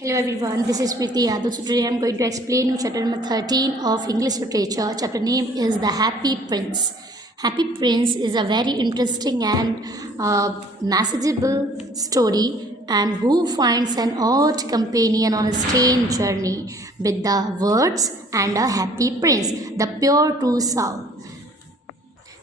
Hello everyone, this is Preeti Yadav. So today I am going to explain you chapter number 13 of English literature. Chapter name is The Happy Prince. Happy Prince is a very interesting and messageable story and who finds an odd companion on a strange journey with the words and a happy prince, the pure true soul.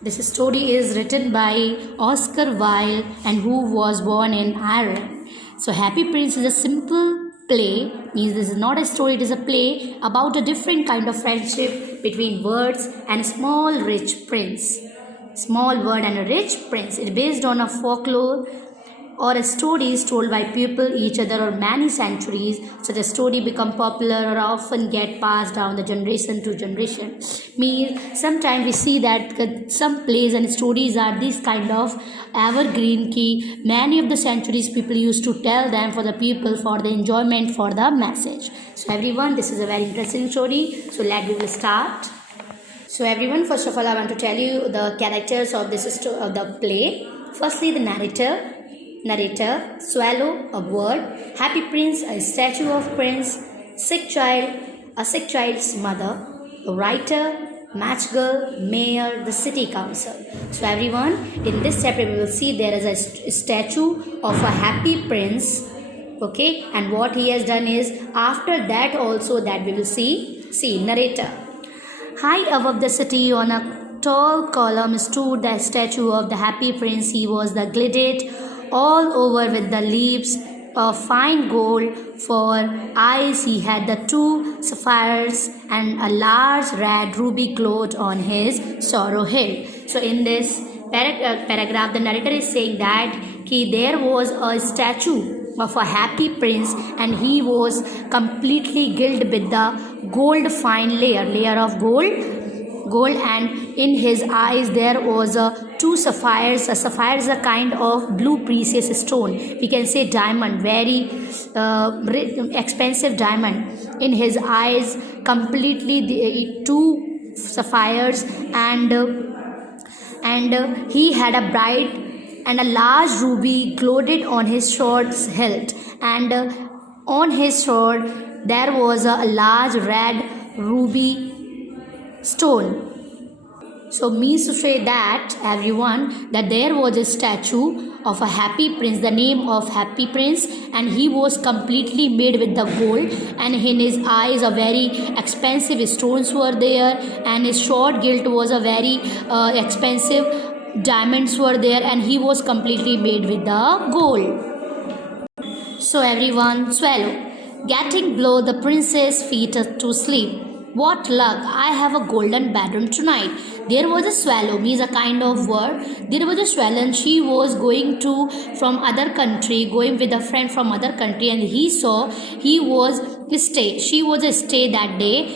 This story is written by Oscar Wilde and who was born in Ireland. So Happy Prince is a simple play, means this is not a story, it is a play about a different kind of friendship between birds and a small rich prince. Small bird and a rich prince. It is based on a folklore or a stories told by people each other or many centuries. Such a story become popular or often get passed down the generation to generation. Means sometimes we see that some plays and stories are this kind of evergreen key. Many of the centuries people used to tell them for the people for the enjoyment for the message. So everyone, this is a very interesting story. So we will start. So everyone, first of all I want to tell you the characters of this of the play. Firstly, the narrator, swallow, a bird, happy prince, a statue of prince, sick child, a sick child's mother, a writer, match girl, mayor, the city council. So everyone, in this chapter we will see there is a statue of a happy prince, okay, and what he has done is after that also that we will see narrator. High above the city on a tall column stood the statue of the happy prince. He was the gilded all over with the leaves of fine gold for eyes. He had the two sapphires and a large red ruby cloth on his sorrow head. So in this paragraph the narrator is saying that there was a statue of a happy prince and he was completely gilded with the gold fine layer of gold, and in his eyes there was two sapphires. A sapphire is a kind of blue precious stone, we can say diamond, very expensive diamond. In his eyes completely the two sapphires, and he had a bright and a large ruby glowed on his sword's hilt, and on his sword there was a large red ruby stone. So means to say that everyone, that there was a statue of a happy prince, the name of happy prince, and he was completely made with the gold, and in his eyes a very expensive stones were there, and his sword gilt was a very expensive diamonds were there, and he was completely made with the gold. So everyone, swallow, getting below the princess' feet to sleep. What luck, I have a golden bedroom tonight. There was a swallow, means a kind of word. There was a swallow and she was going from other country, going with a friend from other country, and she was a stay that day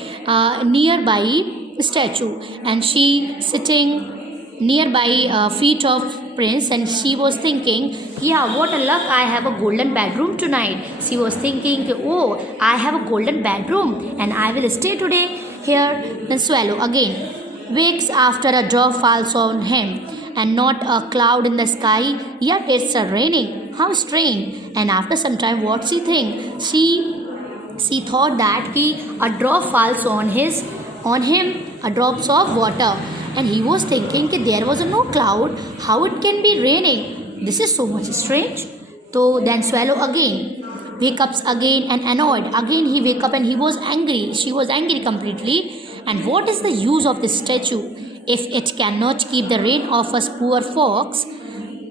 nearby statue, and she sitting nearby feet of prince, and she was thinking, yeah, what a luck, I have a golden bedroom tonight. She was thinking, oh, I have a golden bedroom and I will stay today here. The swallow again wakes after a drop falls on him, and not a cloud in the sky, yet it's raining. How strange. And after some time what she think? She thought that a drop falls on him, a drops of water, and he was thinking that there was no cloud, how it can be raining? This is so much strange. So then swallow again wake up again and annoyed. Again he wake up and he was angry. She was angry completely. And what is the use of this statue if it cannot keep the rain off us poor folks?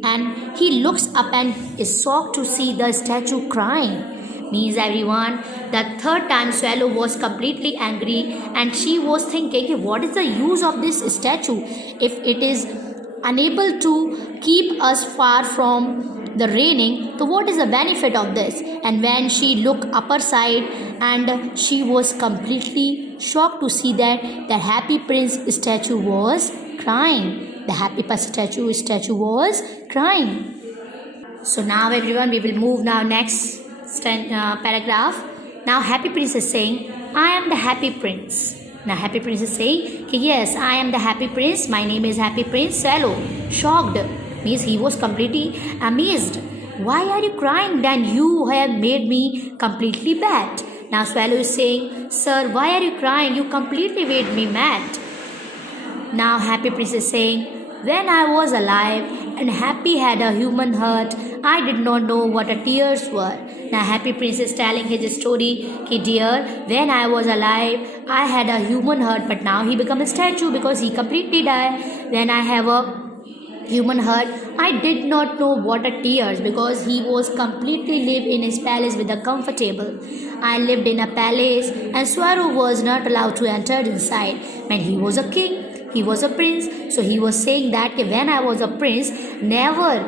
And he looks up and is shocked to see the statue crying. Means everyone, the third time swallow was completely angry, and she was thinking, what is the use of this statue if it is unable to keep us far from the raining? So what is the benefit of this? And when she looked upper side, and she was completely shocked to see that the happy prince statue was crying. The happy statue was crying. So now everyone, we will move now next paragraph. Now happy prince is saying, I am the happy prince. Now happy prince is saying, yes, I am the happy prince, my name is happy prince. Swallow shocked, means he was completely amazed Why are you crying? Then you have made me completely bad. Now Swallow is saying, Sir, why are you crying? You completely made me mad. Now Happy Prince is saying, when I was alive and Happy had a human heart, I did not know what a tears were. Now Happy Prince is telling his story, ki dear, when I was alive, I had a human heart, but now he become a statue because he completely died. When I have a human heart, I did not know what a tears because he was completely lived in his palace with a comfortable. I lived in a palace and Swallow was not allowed to enter inside. When he was a king, he was a prince. So he was saying that when I was a prince, never,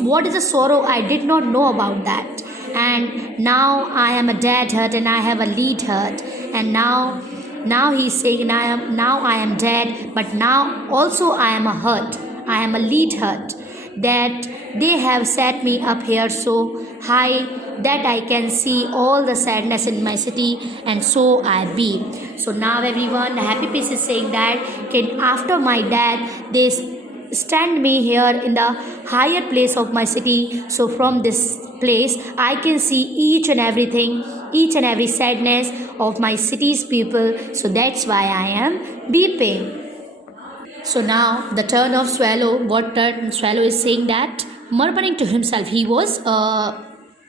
what is a sorrow, I did not know about that. And now I am a dead hurt and I have a lead hurt. And now he's saying now I am dead, but now also I am a hurt. I am a lead hurt, that they have set me up here so high that I can see all the sadness in my city, and so I be. So now everyone, the Happy Prince is saying that after my death, they stand me here in the higher place of my city. So from this place, I can see each and everything, each and every sadness of my city's people. So that's why I am weeping. So now the turn of Swallow, what turn Swallow is saying that, murmuring to himself, he was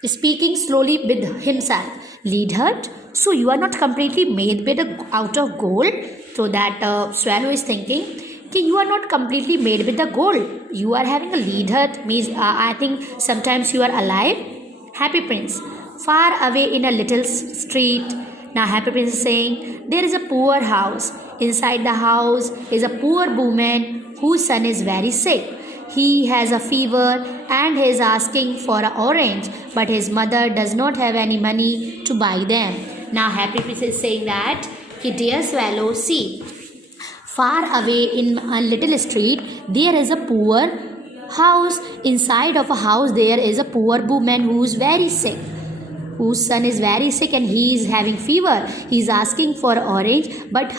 speaking slowly with himself. Lead hurt? So you are not completely made out of gold? So that Swallow is thinking, okay, you are not completely made with the gold. You are having a lead hurt, means I think sometimes you are alive. Happy Prince, far away in a little street. Now Happy Prince is saying, there is a poor house. Inside the house is a poor woman whose son is very sick. He has a fever and he is asking for an orange, but his mother does not have any money to buy them. Now Happy Prince is saying that, dear Swallow, see, far away in a little street there is a poor house. Inside of a house there is a poor woman who is very sick, whose son is very sick and he is having fever. He is asking for orange, but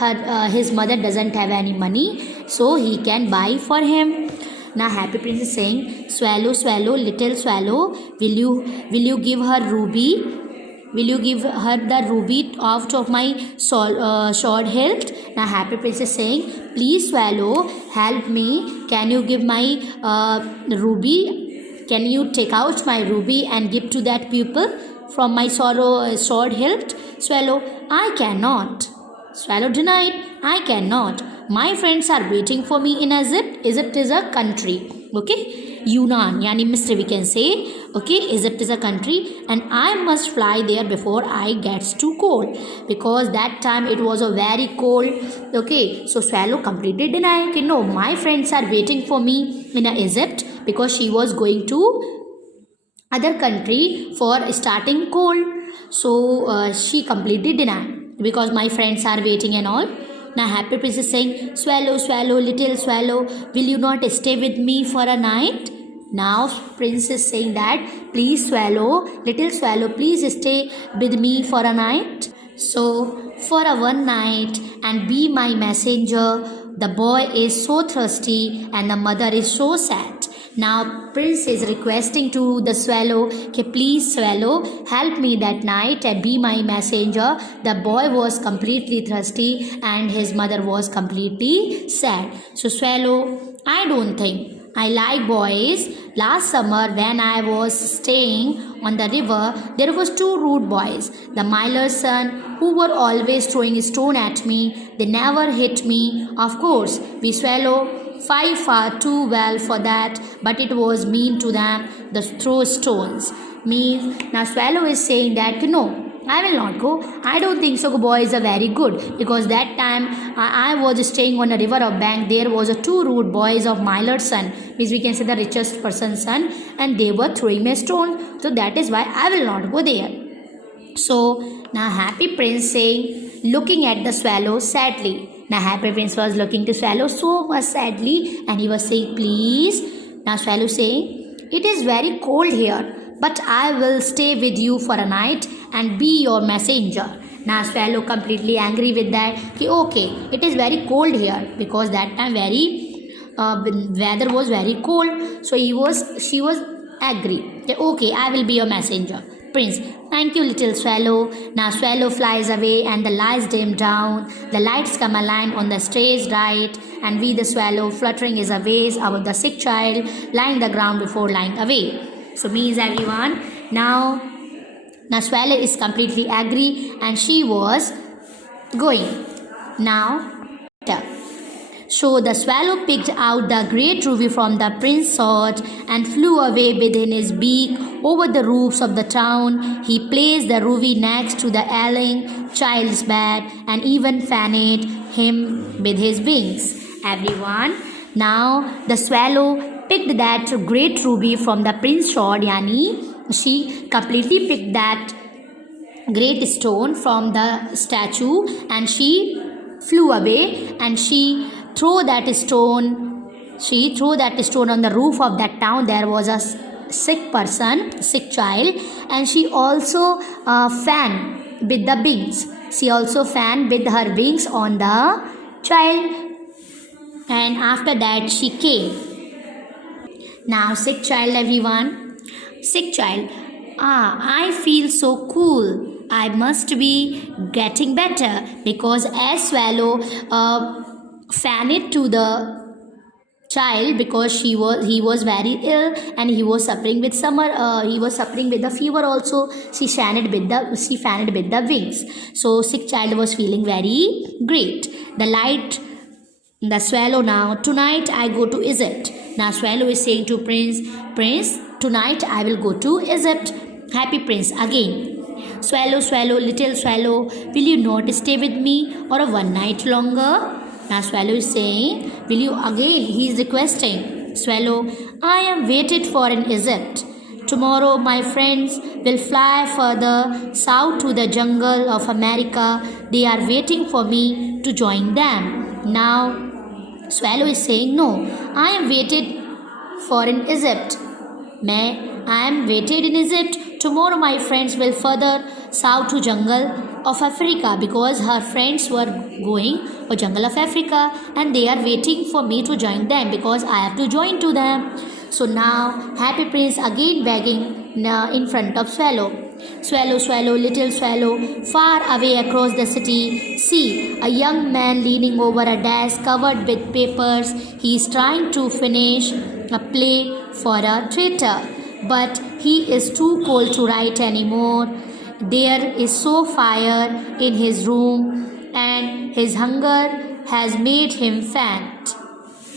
his mother doesn't have any money, so he can buy for him. Now Happy Prince is saying, Swallow, Swallow, little Swallow, will you give her ruby? Will you give her the ruby out of my sword hilt? Now Happy Prince is saying, please Swallow, help me. Can you give my ruby? Can you take out my ruby and give to that pupil from my sword hilt? Swallow, I cannot. Swallow denied, I cannot. My friends are waiting for me in Egypt. Egypt is a country. Okay, Yunnan, yani Misri we can say. Okay, Egypt is a country and I must fly there before I gets too cold, because that time it was a very cold. Okay, so Swallow completely denied, no, my friends are waiting for me in Egypt, because she was going to other country for starting cold. So she completely denied, because my friends are waiting and all. Now Happy Prince is saying, Swallow, Swallow, little Swallow, will you not stay with me for a night? Now Prince is saying that, please Swallow, little Swallow, please stay with me for a night. So for a one night and be my messenger. The boy is so thirsty and the mother is so sad. Now Prince is requesting to the Swallow, okay, please Swallow, help me that night and be my messenger. The boy was completely thirsty and his mother was completely sad. So Swallow, I don't think I like boys. Last summer when I was staying on the river, there was two rude boys, the miller's son, who were always throwing a stone at me. They never hit me. Of course, we Swallow fight far too well for that, but it was mean to them, the throw stones. Means now Swallow is saying that, no, I will not go. I don't think so boys are very good, because that time I was staying on a river or bank. There was a two rude boys of miller's son, means we can say the richest person's son, and they were throwing me a stone. So that is why I will not go there. So now Happy Prince saying, looking at the Swallow sadly. Now Happy Prince was looking to Swallow so much sadly and he was saying, please. Now Swallow saying, it is very cold here, but I will stay with you for a night and be your messenger. Now Swallow completely angry with that. Okay, it is very cold here, because that time weather was very cold. So she was agree. Okay, I will be your messenger. Prince, thank you, little swallow. Now swallow flies away and the lights dim down. The lights come aligned on the stage right, and we the swallow fluttering is a vase about the sick child lying the ground before lying away. So means everyone. Now swallow is completely agree and she was going. Now so the swallow picked out the great ruby from the prince's sword and flew away within his beak over the roofs of the town. He placed the ruby next to the ailing child's bed and even fanned him with his wings. Everyone, now the swallow picked that great ruby from the prince's sword, yani she completely picked that great stone from the statue and she flew away and she threw that stone on the roof of that town. There was a sick child, and she also fanned with the wings. She also fanned with her wings on the child, and after that she came. Now sick child, everyone. Sick child. I feel so cool. I must be getting better, because as swallow fan it to the child, because he was very ill and he was suffering with the fever also. She fanned it with the wings. So sick child was feeling very great. The swallow, now tonight I go to Egypt. Now swallow is saying to Prince, tonight I will go to Egypt. Happy Prince again. Swallow, little swallow, will you not stay with me or a one night longer? Now swallow is saying, will you again? He is requesting. Swallow, I am waited for in Egypt. Tomorrow my friends will fly further south to the jungle of America. They are waiting for me to join them. Now swallow is saying, no, I am waited for in Egypt. I am waited in Egypt. Tomorrow my friends will further south to jungle of Africa, because her friends were going to jungle of Africa and they are waiting for me to join them, because I have to join to them. So now Happy Prince again begging in front of swallow. Swallow, little swallow, far away across the city, see a young man leaning over a desk covered with papers. He is trying to finish a play for a theatre, but he is too cold to write anymore. There is so fire in his room and his hunger has made him faint.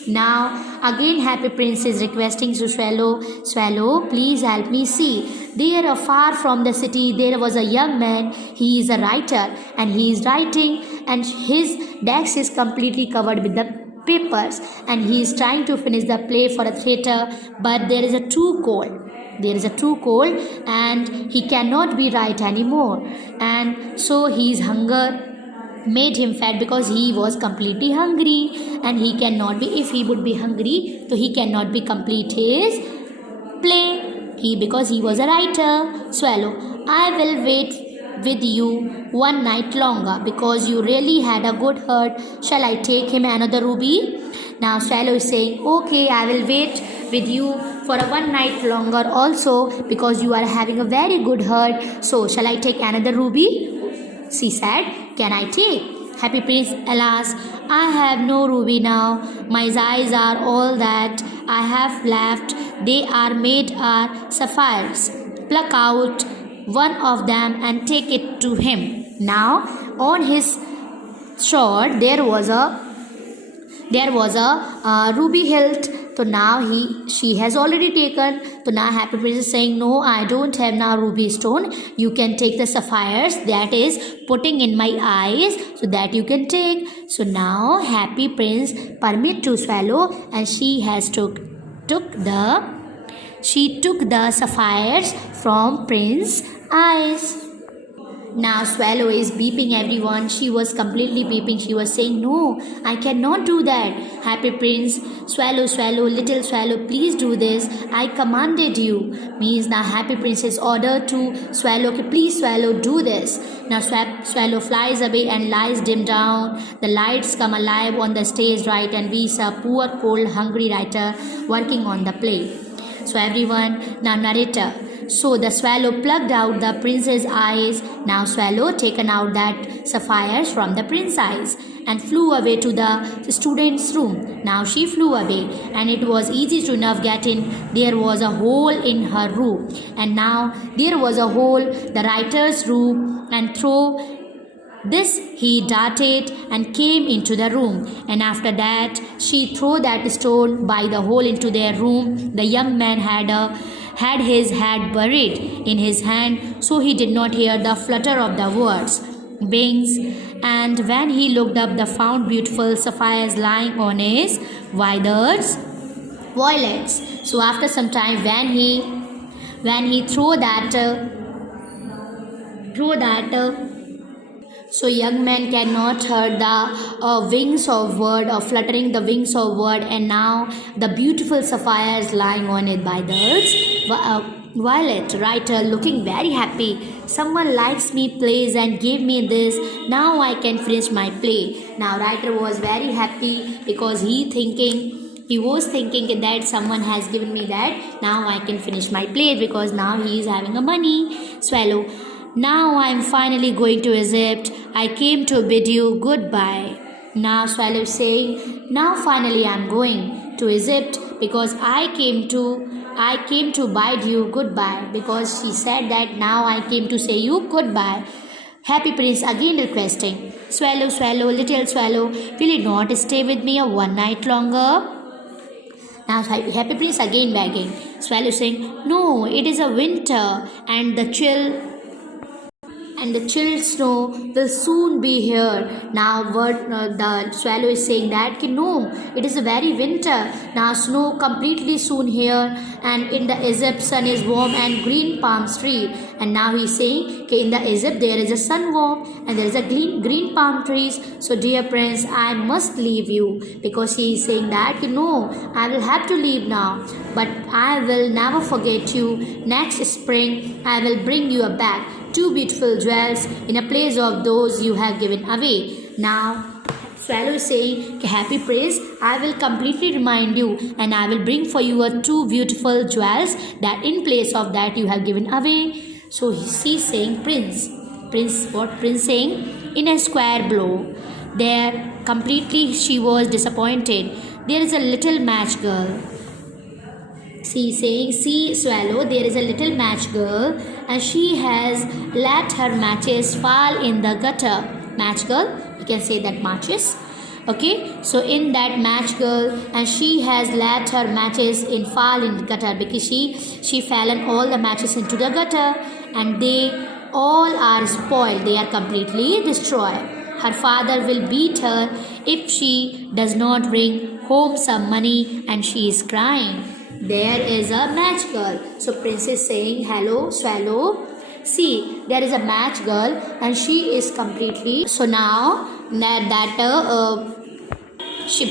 Now again Happy Prince is requesting to Swallow, please help me see. There far from the city there was a young man. He is a writer and he is writing, and his desk is completely covered with the papers, and he is trying to finish the play for a theatre, but there is a too cold and he cannot be right anymore, and so his hunger made him fat, because he was completely hungry, and he cannot be, if he would be hungry, so he cannot be complete his play, because he was a writer. Swallow, I will wait with you one night longer, because you really had a good heart. Shall I take him another ruby? Now Swallow is saying, okay, I will wait with you for a one night longer also, because you are having a very good heart. So shall I take another ruby? She said, can I take? Happy Prince, alas, I have no ruby now. My eyes are all that I have left. They are made are sapphires. Pluck out one of them and take it to him. Now on his sword there was a ruby hilt. So now she has already taken. So now Happy Prince is saying, no, I don't have now ruby stone. You can take the sapphires, that is putting in my eyes, so that you can take. So now Happy Prince permit to Swallow, and she has took the sapphires from Prince's eyes. Now Swallow is beeping everyone. She was completely beeping. She was saying, no, I cannot do that. Happy Prince, Swallow, little Swallow, please do this. I commanded you. Means now Happy Prince is ordered to Swallow, please Swallow, do this. Now Swallow flies away and lies dim down. The lights come alive on the stage right, and we saw poor cold hungry writer working on the play. So everyone, now narrator. So the swallow plucked out the prince's eyes. Now swallow taken out that sapphires from the prince's eyes and flew away to the student's room. Now she flew away, and it was easy to enough get in. There was a hole in her room, and now there was a hole the writer's room, and through this he darted and came into the room, and after that she threw that stone by the hole into their room. The young man had his head buried in his hand, so he did not hear the flutter of the words wings, and when he looked up, the found beautiful sapphires lying on his withered violets. So after some time, when he threw that so young man cannot hear the wings of word or fluttering the wings of word, and now the beautiful sapphires lying on it by the Violet, writer, looking very happy. Someone likes me plays and gave me this. Now I can finish my play. Now writer was very happy because he was thinking that someone has given me that. Now I can finish my play because now he is having a money. Swallow. Now I am finally going to Egypt. I came to bid you goodbye. Now swallow saying, now finally I am going to Egypt because I came to bid you goodbye, because she said that now I came to say you goodbye. Happy Prince again requesting, swallow, swallow, little swallow, will you not stay with me one night longer? Now Happy Prince again begging, swallow saying, no, it is a winter and the chill snow will soon be here. Now the swallow is saying that no, it is a very winter. Now snow completely soon here, and in the Egypt sun is warm and green palm tree. And now he is saying in the Egypt there is a sun warm and there is a green palm trees. So dear prince, I must leave you, because he is saying that no, I will have to leave now, but I will never forget you. Next spring I will bring you back 2 beautiful jewels in a place of those you have given away. Now swallow is saying, happy prince, I will completely remind you, and I will bring for you 2 beautiful jewels that in place of that you have given away. So he is saying, prince, what prince saying? In a square blow. There completely she was disappointed. There is a little match girl. She is saying, see swallow, there is a little match girl, and she has let her matches fall in the gutter. Match girl, you can say that matches. Okay, so in that match girl, and she has let her matches fall in the gutter, because she fell and all the matches into the gutter, and they all are spoiled. They are completely destroyed. Her father will beat her if she does not bring home some money, and she is crying. There is a match girl. So prince is saying, hello swallow, see there is a match girl and she is completely. So now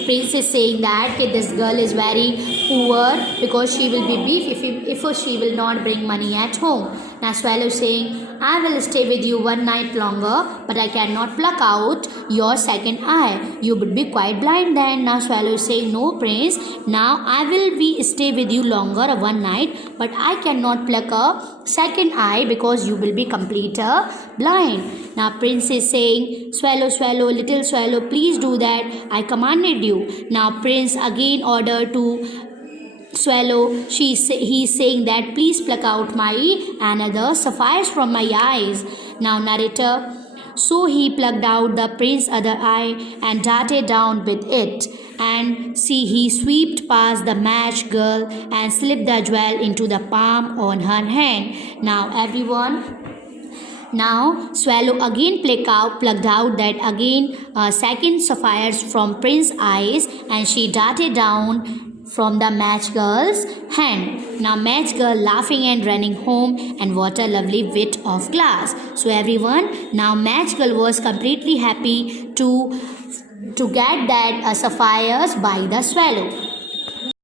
prince is saying that this girl is very poor because she will be beef if she will not bring money at home. Now swallow is saying, I will stay with you one night longer, but I cannot pluck out your second eye. You would be quite blind then. Now swallow is saying, no prince, now I will stay with you longer one night, but I cannot pluck a second eye because you will be complete blind. Now prince is saying, swallow, swallow, little swallow, please do that. I commanded you. Now prince again ordered to swallow. He is saying that please pluck out my another sapphires from my eyes. Now narrator. So he plucked out the prince's other eye and darted down with it. And see, he swept past the match girl and slipped the jewel into the palm on her hand. Now everyone. Now swallow again plucked out that again second sapphires from prince's eyes, and she darted down from the match girl's hand. Now match girl laughing and running home, and what a lovely bit of glass. So everyone, now match girl was completely happy to get that sapphires by the swallow.